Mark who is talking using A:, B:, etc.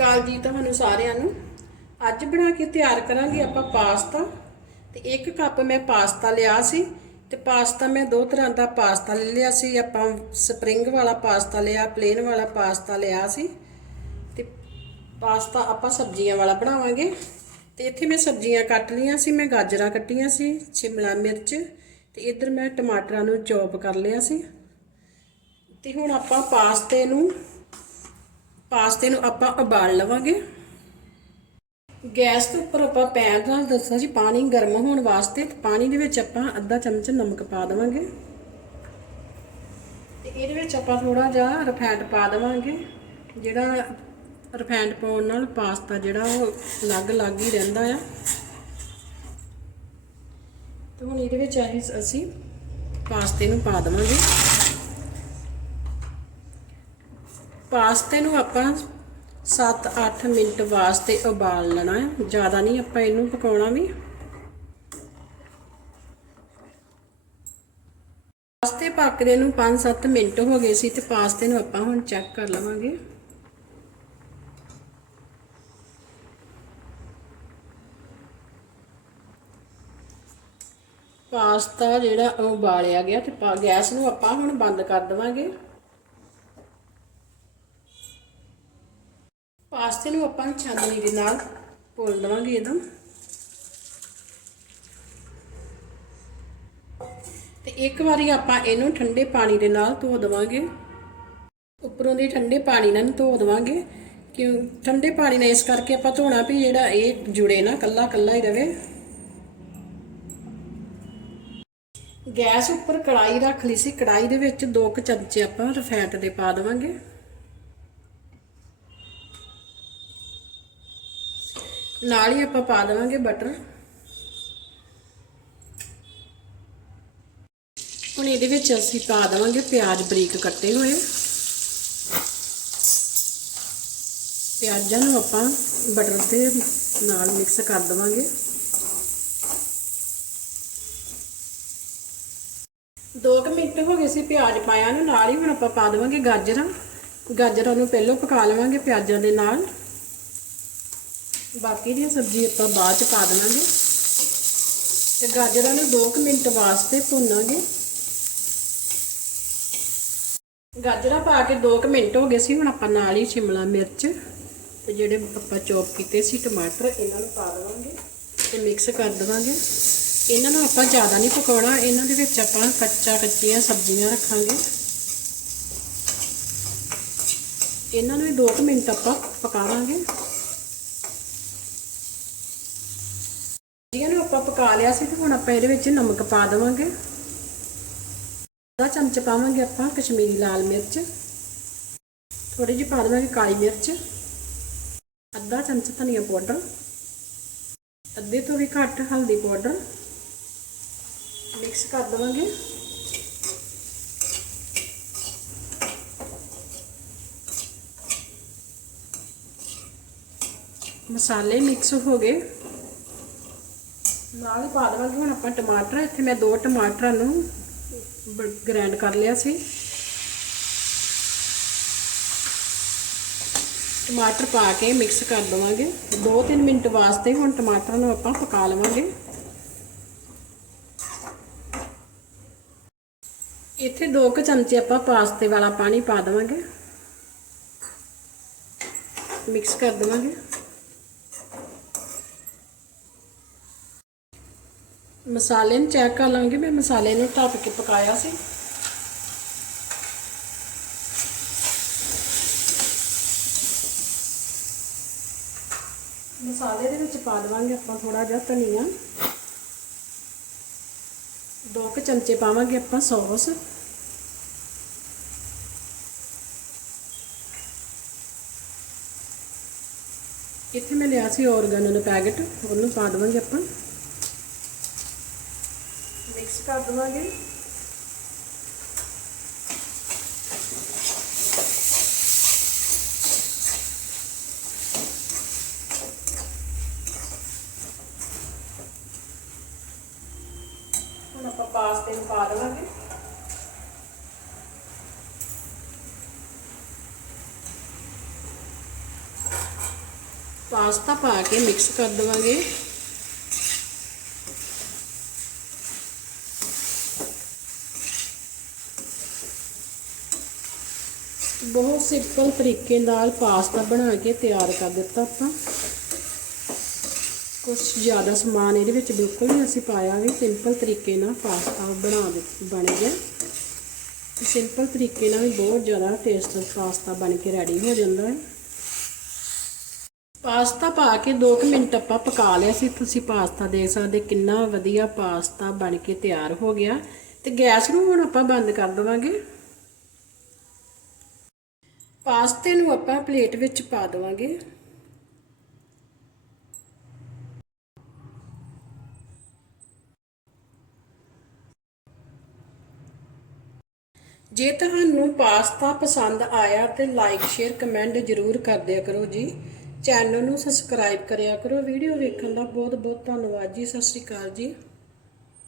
A: ਕਾਲ ਜੀ ਤੁਹਾਨੂੰ ਸਾਰਿਆਂ ਨੂੰ। ਅੱਜ ਬਣਾ ਕੇ ਤਿਆਰ ਕਰਾਂਗੇ ਆਪਾਂ ਪਾਸਤਾ। ਤੇ ਇੱਕ ਕੱਪ ਮੈਂ ਪਾਸਤਾ ਲਿਆ ਸੀ ਤੇ ਪਾਸਤਾ ਮੈਂ ਦੋ ਤਰ੍ਹਾਂ ਦਾ ਪਾਸਤਾ ਲੈ ਲਿਆ ਸੀ। ਆਪਾਂ ਸਪਰਿੰਗ ਵਾਲਾ ਪਾਸਤਾ ਲਿਆ, ਪਲੇਨ ਵਾਲਾ ਪਾਸਤਾ ਲਿਆ ਸੀ। ਤੇ ਪਾਸਤਾ ਆਪਾਂ ਸਬਜ਼ੀਆਂ ਵਾਲਾ ਬਣਾਵਾਂਗੇ। ਤੇ ਇੱਥੇ ਮੈਂ ਸਬਜ਼ੀਆਂ ਕੱਟ ਲਈਆਂ ਸੀ, ਮੈਂ ਗਾਜਰਾਂ ਕੱਟੀਆਂ ਸੀ, ਸ਼ਿਮਲਾ ਮਿਰਚ ਤੇ ਇੱਧਰ ਮੈਂ ਟਮਾਟਰਾਂ ਨੂੰ ਚੌਪ ਕਰ ਲਿਆ ਸੀ। ਤੇ ਹੁਣ ਆਪਾਂ ਪਾਸਤੇ ਨੂੰ ਪਾਸਤੇ ਨੂੰ ਆਪਾਂ ਉਬਾਲ ਲਵਾਂਗੇ। ਗੈਸ ਦੇ ਉੱਪਰ ਆਪਾਂ ਪੈਨ ਨਾਲ ਦੱਸਿਆ ਜੀ, ਪਾਣੀ ਗਰਮ ਹੋਣ ਵਾਸਤੇ ਤੇ ਪਾਣੀ ਦੇ ਵਿੱਚ ਆਪਾਂ ਅੱਧਾ ਚਮਚ ਨਮਕ ਪਾ ਦੇਵਾਂਗੇ। ਤੇ ਇਹਦੇ ਵਿੱਚ ਆਪਾਂ ਥੋੜਾ ਜਿਹਾ ਰਿਫਾਈਂਡ ਪਾ ਦੇਵਾਂਗੇ। ਜਿਹੜਾ ਰਿਫਾਈਂਡ ਪਾਉਣ ਨਾਲ ਪਾਸਤਾ ਜਿਹੜਾ ਉਹ ਲੱਗ ਲੱਗ ਹੀ ਰਹਿੰਦਾ ਆ। ਤੇ ਹੁਣ ਇਹਦੇ ਵਿੱਚ ਅਸੀਂ ਪਾਸਤੇ ਨੂੰ ਪਾ ਦੇਵਾਂਗੇ। ਪਾਸਤੇ ਨੂੰ ਆਪਾਂ 7-8 ਮਿੰਟ ਵਾਸਤੇ ਉਬਾਲ ਲੈਣਾ ਹੈ। ਜ਼ਿਆਦਾ ਨਹੀਂ ਆਪਾਂ ਇਹਨੂੰ ਪਕਾਉਣਾ ਵੀ। ਪਾਸਤੇ ਪੱਕਦੇ ਨੂੰ 5-7 ਮਿੰਟ ਹੋ ਗਏ ਸੀ ਤੇ ਪਾਸਤੇ ਨੂੰ ਆਪਾਂ ਹੁਣ ਚੈੱਕ ਕਰ ਲਵਾਂਗੇ। ਪਾਸਤਾ ਜਿਹੜਾ ਉਹ ਉਬਾਲਿਆ ਗਿਆ ਤੇ ਗੈਸ ਨੂੰ ਆਪਾਂ ਹੁਣ ਬੰਦ ਕਰ ਦੇਵਾਂਗੇ। ਪਾਸਤੇ ਨੂੰ ਆਪਾਂ ਛਾਨਣੀ ਦੇ ਨਾਲ। ਭੁੰਨ ਲਵਾਂਗੇ ਇਹਦਾ ਤੇ ਇੱਕ ਵਾਰੀ ਆਪਾਂ ਇਹਨੂੰ ਠੰਡੇ ਪਾਣੀ ਦੇ ਨਾਲ ਧੋ ਦਵਾਂਗੇ। ਉੱਪਰੋਂ ਦੀ ਠੰਡੇ ਪਾਣੀ ਨਾਲ ਧੋ ਦਵਾਂਗੇ। ਕਿਉਂ? ਠੰਡੇ ਪਾਣੀ ਨਾਲ ਇਸ ਕਰਕੇ ਆਪਾਂ ਧੋਣਾ ਵੀ ਜਿਹੜਾ ਇਹ ਜੁੜੇ ਨਾ, ਕੱਲਾ ਕੱਲਾ ਹੀ ਰਵੇ। ਗੈਸ ਉੱਪਰ ਕੜਾਈ ਰੱਖ ਲਈ ਸੀ। ਕੜਾਈ ਦੇ ਵਿੱਚ ਦੋ ਕੁ ਚਮਚੇ ਆਪਾਂ ਰਫੈਂਟ ਦੇ ਪਾ ਦਵਾਂਗੇ। ਨਾਲ ਹੀ ਆਪਾਂ ਪਾ ਦੇਵਾਂਗੇ ਬਟਰ। ਹੁਣ ਇਹਦੇ ਵਿੱਚ ਅਸੀਂ ਪਾ ਦੇਵਾਂਗੇ ਪਿਆਜ਼ ਬਰੀਕ ਕੱਟੇ ਹੋਏ। ਪਿਆਜ਼ਾਂ ਨੂੰ ਆਪਾਂ ਬਟਰ ਦੇ ਨਾਲ ਮਿਕਸ ਕਰ ਦੇਵਾਂਗੇ। ਦੋ ਕੁ ਮਿੰਟ ਹੋ ਗਏ ਸੀ ਪਿਆਜ਼ ਪਾਇਆ ਨੂੰ, ਨਾਲ ਹੀ ਹੁਣ ਆਪਾਂ ਪਾ ਦੇਵਾਂਗੇ ਗਾਜਰਾਂ। ਗਾਜਰਾਂ ਨੂੰ ਪਹਿਲਾਂ ਪਕਾ ਲਵਾਂਗੇ ਪਿਆਜ਼ਾਂ ਦੇ ਨਾਲ। ਬਾਕੀ ਦੀਆਂ ਸਬਜ਼ੀ ਆਪਾਂ ਬਾਅਦ ਚ ਪਾ ਦੇਵਾਂਗੇ। ਤੇ ਗਾਜਰਾਂ ਨੂੰ 2 ਮਿੰਟ ਵਾਸਤੇ ਭੁੰਨਾਂਗੇ। ਗਾਜਰਾਂ ਪਾ ਕੇ 2 ਮਿੰਟ ਹੋ ਗਏ ਸੀ, ਹੁਣ ਆਪਾਂ ਨਾਲ ਹੀ ਸ਼ਿਮਲਾ ਮਿਰਚ ਤੇ ਜਿਹੜੇ ਆਪਾਂ ਚੌਪ ਕੀਤੇ ਸੀ ਟਮਾਟਰ, ਇਹਨਾਂ ਨੂੰ ਪਾ ਦੇਵਾਂਗੇ ਤੇ ਮਿਕਸ ਕਰ ਦੇਵਾਂਗੇ। ਇਹਨਾਂ ਨੂੰ ਆਪਾਂ ਜ਼ਿਆਦਾ ਨਹੀਂ ਪਕਾਉਣਾ, ਇਹਨਾਂ ਦੇ ਵਿੱਚ ਆਪਾਂ ਕੱਚਾ ਕੱਚੀਆਂ ਸਬਜ਼ੀਆਂ ਰੱਖਾਂਗੇ। ਇਹਨਾਂ ਨੂੰ ਵੀ 2 ਮਿੰਟ ਆਪਾਂ ਪਕਾਵਾਂਗੇ ਸਬਜ਼ੀਆਂ ਨੂੰ ਆਪਾਂ ਪਕਾ ਲਿਆ ਸੀ ਤੇ ਹੁਣ ਆਪਾਂ ਇਹਦੇ ਵਿੱਚ ਨਮਕ ਪਾ ਦੇਵਾਂਗੇ। ਅੱਧਾ ਚਮਚ ਪਾਵਾਂਗੇ ਆਪਾਂ ਕਸ਼ਮੀਰੀ ਲਾਲ ਮਿਰਚ। ਥੋੜੀ ਜਿਹੀ ਪਾ ਦੇਵਾਂਗੇ ਕਾਲੀ ਮਿਰਚ। ਅੱਧਾ ਚਮਚ ਧਨੀਆ ਪਾਊਡਰ। ਅੱਧੇ ਤੋਂ ਵੀ ਘੱਟ ਹਲਦੀ ਪਾਊਡਰ। ਮਿਕਸ ਕਰ ਦੇਵਾਂਗੇ। ਮਸਾਲੇ ਮਿਕਸ ਹੋ ਗਏ। ਨਾਲ ਹੀ ਪਾ ਦੇਵਾਂਗੇ। ਹੁਣ ਆਪਾਂ ਟਮਾਟਰ, ਇੱਥੇ ਮੈਂ ਦੋ ਟਮਾਟਰਾਂ ਨੂੰ ਗ੍ਰਾਈਂਡ ਕਰ ਲਿਆ ਸੀ। ਟਮਾਟਰ ਪਾ ਕੇ ਮਿਕਸ ਕਰ ਦਵਾਂਗੇ 2-3 ਮਿੰਟ ਵਾਸਤੇ ਹੁਣ ਟਮਾਟਰਾਂ ਨੂੰ ਆਪਾਂ ਪਕਾ ਲਵਾਂਗੇ। ਇੱਥੇ 2 ਕੁ ਚਮਚੇ ਆਪਾਂ ਪਾਸਤੇ ਵਾਲਾ ਪਾਣੀ ਪਾ ਦੇਵਾਂਗੇ। ਮਿਕਸ ਕਰ ਦੇਵਾਂਗੇ। ਮਸਾਲੇ ਨੂੰ ਚੈੱਕ ਕਰ ਲਾਂਗੇ। ਮੈਂ ਮਸਾਲੇ ਨੂੰ ਢੱਕ ਕੇ ਪਕਾਇਆ ਸੀ। ਮਸਾਲੇ ਦੇ ਵਿੱਚ ਪਾ ਦੇਵਾਂਗੇ ਆਪਾਂ ਥੋੜਾ ਜਿਹਾ ਧਨੀਆ। ਦੋ ਕੁ ਚਮਚੇ ਪਾਵਾਂਗੇ ਆਪਾਂ ਸੌਸ। ਇੱਥੇ ਮੈਂ ਲਿਆ ਸੀ ਔਰਗਨ ਦਾ ਪੈਕਟ। ਉਹਨੂੰ ਪਾ ਦੇਵਾਂਗੇ ਆਪਾਂ। ਮਿਕਸ ਕਰ ਦਵਾਂਗੇ ਹੁਣ ਆਪਾਂ ਪਾਸਤੇ ਨੂੰ ਪਾ ਦੇਵਾਂਗੇ ਪਾਸਤਾ ਪਾ ਕੇ ਮਿਕਸ ਕਰ ਦਵਾਂਗੇ ਬਹੁਤ ਸਿੰਪਲ ਤਰੀਕੇ ਨਾਲ ਪਾਸਤਾ ਬਣਾ ਕੇ ਤਿਆਰ ਕਰ ਦਿੱਤਾ ਆਪਾਂ। ਕੁਝ ਜ਼ਿਆਦਾ ਸਮਾਨ ਇਹਦੇ ਵਿੱਚ ਬਿਲਕੁਲ ਨਹੀਂ ਅਸੀਂ ਪਾਇਆ ਵੀ ਸਿੰਪਲ ਤਰੀਕੇ ਨਾਲ ਪਾਸਤਾ ਬਣਾ ਦਿੱਤਾ ਬਣ ਗਿਆ। ਸਿੰਪਲ ਤਰੀਕੇ ਨਾਲ ਵੀ ਬਹੁਤ ਜ਼ਿਆਦਾ ਟੇਸਟ ਪਾਸਤਾ ਬਣ ਕੇ ਰੈਡੀ ਹੋ ਜਾਂਦਾ ਹੈ। ਪਾਸਤਾ ਪਾ ਕੇ 2 ਮਿੰਟ ਆਪਾਂ ਪਕਾ ਲਿਆ ਸੀ। ਤੁਸੀਂ ਪਾਸਤਾ ਦੇਖ ਸਕਦੇ ਕਿੰਨਾ ਵਧੀਆ ਪਾਸਤਾ ਬਣ ਕੇ ਤਿਆਰ ਹੋ ਗਿਆ। ਤੇ ਗੈਸ ਨੂੰ ਹੁਣ ਆਪਾਂ ਬੰਦ ਕਰ ਦਵਾਂਗੇ। ਪਾਸਤੇ ਨੂੰ ਆਪਾਂ ਪਲੇਟ ਵਿੱਚ ਪਾ ਦਵਾਂਗੇ। ਜੇ ਤੁਹਾਨੂੰ ਪਾਸਤਾ ਪਸੰਦ ਆਇਆ ਤੇ ਲਾਈਕ ਸ਼ੇਅਰ ਕਮੈਂਟ ਜ਼ਰੂਰ ਕਰ ਦਿਆ ਕਰੋ ਜੀ। ਚੈਨਲ ਨੂੰ ਸਬਸਕ੍ਰਾਈਬ ਕਰਿਆ ਕਰੋ। ਵੀਡੀਓ ਵੇਖਣ ਦਾ ਬਹੁਤ ਬਹੁਤ ਧੰਨਵਾਦ ਜੀ। ਸਤਿ ਸ਼੍ਰੀ ਅਕਾਲ ਜੀ।